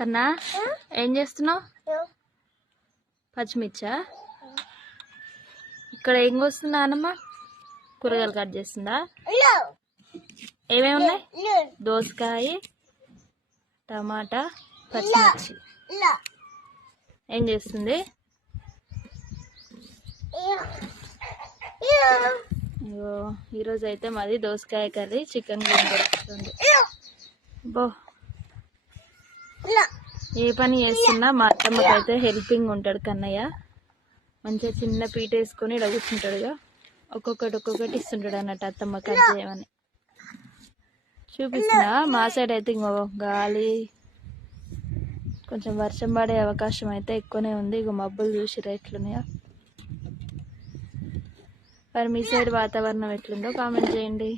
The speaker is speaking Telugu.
కన్నా ఏం చేస్తున్నావు? పచ్చిమిర్చా? ఇక్కడ ఏం కోస్తుందా అన్నమ్మ? కూరగాయలు కట్ చేస్తుందా? ఏమేమి ఉన్నాయి? దోసకాయ, టమాటా, పచ్చిమిర్చి. ఏం చేస్తుంది? అయ్యో, ఈరోజు అయితే మాది దోసకాయ కర్రీ, చికెన్ దొరుకుతుంది. బో, ఏ పని చేస్తున్నా మా అత్తమ్మకైతే హెల్పింగ్ ఉంటాడు కన్నయ్య. మంచిగా చిన్న పీట వేసుకొని ఇలా కూర్చుంటాడుగా, ఒక్కొక్కటి ఇస్తుంటాడు అన్నట్టు అత్తమ్మ కట్ చేయమని. చూపిస్తున్నా. మా సైడ్ అయితే ఇంకో గాలి, కొంచెం వర్షం పడే అవకాశం అయితే ఎక్కువనే ఉంది. ఇక మబ్బులు చూసి ఎట్లున్నాయో. మరి మీ సైడ్ వాతావరణం ఎట్లుందో కామెంట్ చేయండి.